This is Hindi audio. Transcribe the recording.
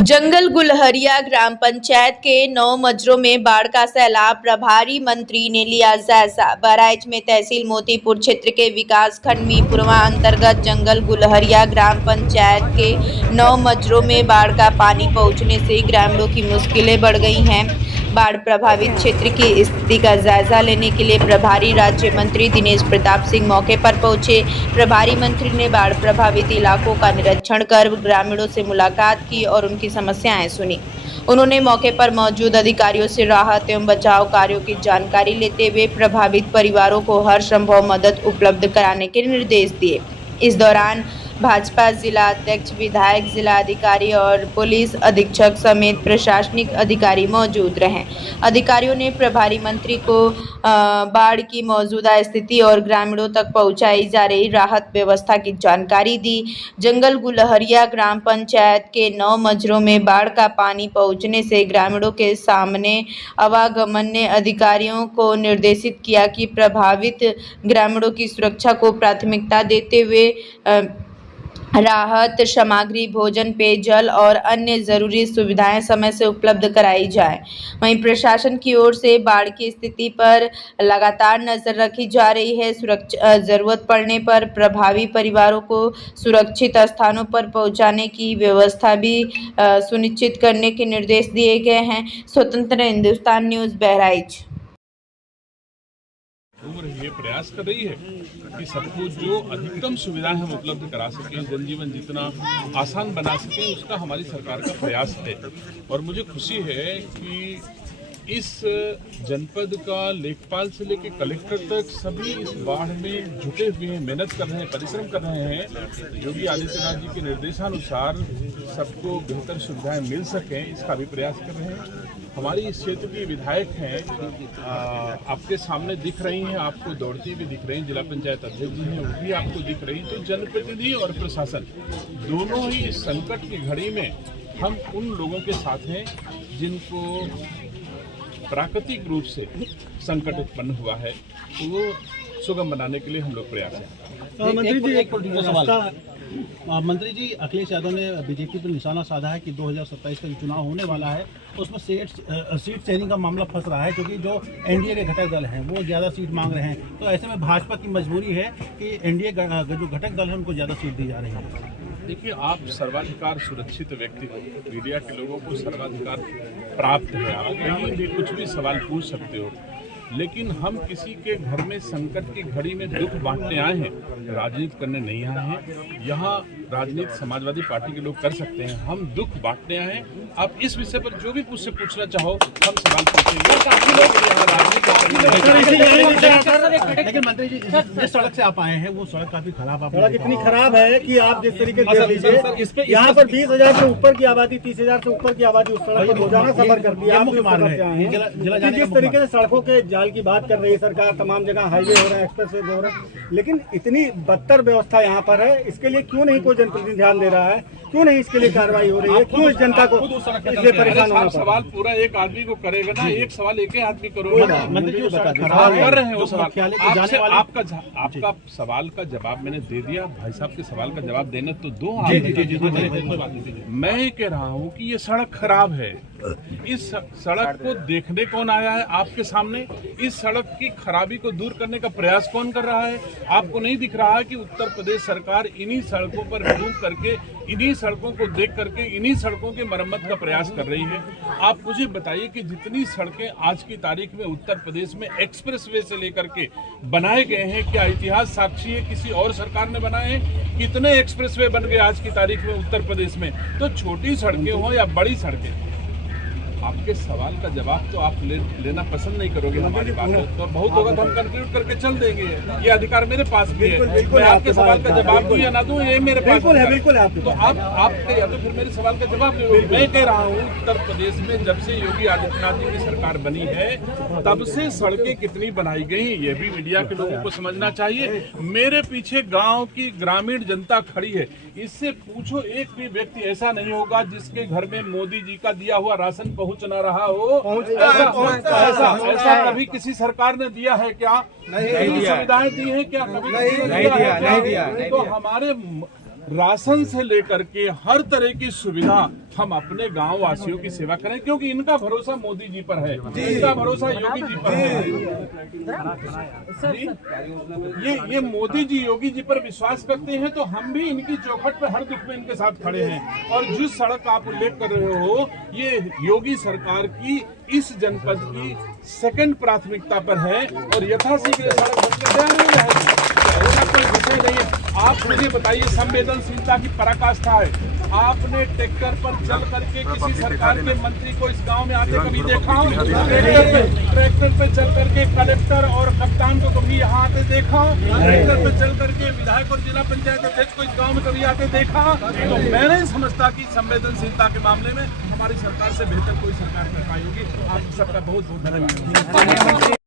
जंगल गुलहरिया ग्राम पंचायत के 9 मजरों में बाढ़ का सैलाब, प्रभारी मंत्री ने लिया जायजा। बहराइच में तहसील मोतीपुर क्षेत्र के विकास खंड मीपुरवा अंतर्गत जंगल गुलहरिया ग्राम पंचायत के 9 मजरों में बाढ़ का पानी पहुंचने से ग्रामीणों की मुश्किलें बढ़ गई हैं। बाढ़ प्रभावित क्षेत्र की स्थिति का जायजा लेने के लिए प्रभारी राज्य मंत्री दिनेश प्रताप सिंह मौके पर पहुंचे। प्रभारी मंत्री ने बाढ़ प्रभावित इलाकों का निरीक्षण कर ग्रामीणों से मुलाकात की और उनकी समस्याएं सुनी। उन्होंने मौके पर मौजूद अधिकारियों से राहत एवं बचाव कार्यों की जानकारी लेते हुए प्रभावित परिवारों को हर संभव मदद उपलब्ध कराने के निर्देश दिए। इस दौरान भाजपा जिला अध्यक्ष, विधायक, जिला अधिकारी और पुलिस अधीक्षक समेत प्रशासनिक अधिकारी मौजूद रहे। अधिकारियों ने प्रभारी मंत्री को बाढ़ की मौजूदा स्थिति और ग्रामीणों तक पहुंचाई जा रही राहत व्यवस्था की जानकारी दी। जंगल गुलहरिया ग्राम पंचायत के 9 मजरों में बाढ़ का पानी पहुंचने से ग्रामीणों के सामने आवागमन ने अधिकारियों को निर्देशित किया कि प्रभावित ग्रामीणों की सुरक्षा को प्राथमिकता देते हुए राहत सामग्री, भोजन, पेयजल और अन्य जरूरी सुविधाएं समय से उपलब्ध कराई जाए। वहीं प्रशासन की ओर से बाढ़ की स्थिति पर लगातार नजर रखी जा रही है। जरूरत पड़ने पर प्रभावी परिवारों को सुरक्षित स्थानों पर पहुंचाने की व्यवस्था भी सुनिश्चित करने के निर्देश दिए गए हैं। स्वतंत्र हिंदुस्तान न्यूज़, बहराइच। ये प्रयास कर रही है कि सबको जो अधिकतम सुविधाएं हम उपलब्ध करा सकें, जनजीवन जितना आसान बना सकें, उसका हमारी सरकार का प्रयास है। और मुझे खुशी है कि इस जनपद का लेखपाल से लेकर कलेक्टर तक सभी इस बाढ़ में जुटे हुए हैं, मेहनत कर रहे हैं, परिश्रम कर रहे हैं। योगी आदित्यनाथ जी के निर्देशानुसार सबको बेहतर सुविधाएं मिल सकें, इसका भी प्रयास कर रहे हैं। हमारी इस क्षेत्र की विधायक हैं, आपके सामने दिख रही हैं, आपको दौड़ती भी दिख रही हैं, जिला पंचायत अध्यक्ष जी हैं, वो भी आपको दिख रही हैं। तो जनप्रतिनिधि और प्रशासन दोनों ही इस संकट की घड़ी में हम उन लोगों के साथ हैं जिनको प्राकृतिक रूप से संकट उत्पन्न हुआ है, तो वो सुगम बनाने के लिए हम लोग प्रयास हैं। मंत्री जी, अखिलेश यादव ने बीजेपी पर निशाना साधा है कि 2027 का जो चुनाव होने वाला है उसमें सीट शेयरिंग का मामला फंस रहा है, क्योंकि जो एनडीए के घटक दल हैं वो ज़्यादा सीट मांग रहे हैं। तो ऐसे में भाजपा की मजबूरी है कि एनडीए जो घटक दल है उनको ज़्यादा सीट दी जा रही है। देखिए, आप सर्वाधिकार सुरक्षित व्यक्ति हो, मीडिया के लोगों को सर्वाधिकार प्राप्त है, आप कहीं भी कुछ भी सवाल पूछ सकते हो। लेकिन हम किसी के घर में संकट की घड़ी में दुख बांटने आए हैं, राजनीति करने नहीं आए हैं। यहाँ राजनीति समाजवादी पार्टी के लोग कर सकते हैं, हम दुख बांटने आए हैं। आप इस विषय पर जो भी मुझसे पूछना चाहो हम सवाल पूछेंगे। लेकिन मंत्री जी, जिस सड़क से आप आए हैं वो सड़क काफी खराब, सड़क इतनी खराब है कि आप जिस तरीके से यहाँ पर 20,000 से ऊपर की आबादी, 30,000 से ऊपर की आबादी उस सड़क पर रोजाना सफर करती है। आप जिस तरीके से सड़कों के जाल की बात कर रही है सरकार, तमाम जगह हाईवे हो रहे हैं, एक्सप्रेस वे हो रहे हैं, लेकिन इतनी बदतर व्यवस्था यहाँ पर है। इसके लिए क्यों नहीं कोई जनप्रतिनिधि ध्यान दे रहा है? क्यों नहीं इसके लिए कार्रवाई हो रही है? क्यों इस जनता को इसलिए परेशान होना? सवाल पूरा एक आदमी को करेगा ना, एक सवाल एक ही आदमी करोगे। कर रहे हैं वो सवाल। आपका सवाल का जवाब मैंने दे दिया, भाई साहब के सवाल का जवाब देना तो दो। मैं कह रहा हूँ कि ये सड़क खराब है। इस सड़क को देखने कौन आया है आपके सामने? इस सड़क की खराबी को दूर करने का प्रयास कौन कर रहा है? आपको नहीं दिख रहा है कि उत्तर प्रदेश सरकार इन्हीं सड़कों पर घूम करके, इन्हीं सड़कों को देख करके, इन्हीं सड़कों की मरम्मत का प्रयास कर रही है? आप मुझे बताइए कि जितनी सड़कें आज की तारीख में उत्तर प्रदेश में एक्सप्रेसवे से लेकर के बनाए गए हैं, क्या इतिहास साक्षी है किसी और सरकार ने बनाए हैं? कितने एक्सप्रेसवे बन गए आज की तारीख में उत्तर प्रदेश में? तो छोटी सड़कें हो या बड़ी सड़कें, आपके सवाल का जवाब तो आप लेना पसंद नहीं करोगे हमारी बात तो बहुत होगा तो हम कंक्लूड करके चल देंगे। ये अधिकार मेरे पास भी है, मैं आपके सवाल का जवाब दूं या ना दूं, ये मेरे पास बिल्कुल है। तो आप या तो फिर मेरे सवाल का जवाब दो। मैं कह रहा हूँ, उत्तर प्रदेश में जब से योगी आदित्यनाथ जी की सरकार बनी है तब से सड़कें कितनी बनाई गई, ये भी मीडिया के लोगों को समझना चाहिए। मेरे पीछे गाँव की ग्रामीण जनता खड़ी है, इससे पूछो, एक भी व्यक्ति ऐसा नहीं होगा जिसके घर में मोदी जी का दिया हुआ राशन पहुंच ना रहा हो। ऐसा कभी किसी सरकार ने दिया है क्या? नहीं, सुविधाएं दी हैं क्या? कभी नहीं दिया। तो हमारे राशन से लेकर के हर तरह की सुविधा हम अपने गांव वासियों की सेवा करें, क्योंकि इनका भरोसा मोदी जी पर है, इनका भरोसा योगी जी पर है। ये मोदी जी योगी जी पर विश्वास करते हैं, तो हम भी इनकी चौखट पर हर दुख में इनके साथ खड़े हैं। और जिस सड़क आप उल्लेख कर रहे हो, ये योगी सरकार की इस जनपद की सेकंड प्राथमिकता पर है और यथाशीघ्र सड़क बनकर तैयार हो जाएगी। ऐसा कोई विषय नहीं है। आप मुझे बताइए, संवेदनशीलता की पराकाष्ठा है। आपने ट्रैक्टर पर चल करके किसी सरकार के मंत्री को इस गांव में आते कभी देखा? ट्रैक्टर पे चल करके कलेक्टर और कप्तान को कभी यहाँ आते देखा? ट्रैक्टर पे चल करके विधायक और जिला पंचायत अध्यक्ष को इस गांव में कभी आते देखा? तो मैं नहीं समझता कि संवेदनशीलता के मामले में हमारी सरकार से बेहतर कोई सरकार कर पाई होगी। आप सबका बहुत बहुत धन्यवाद।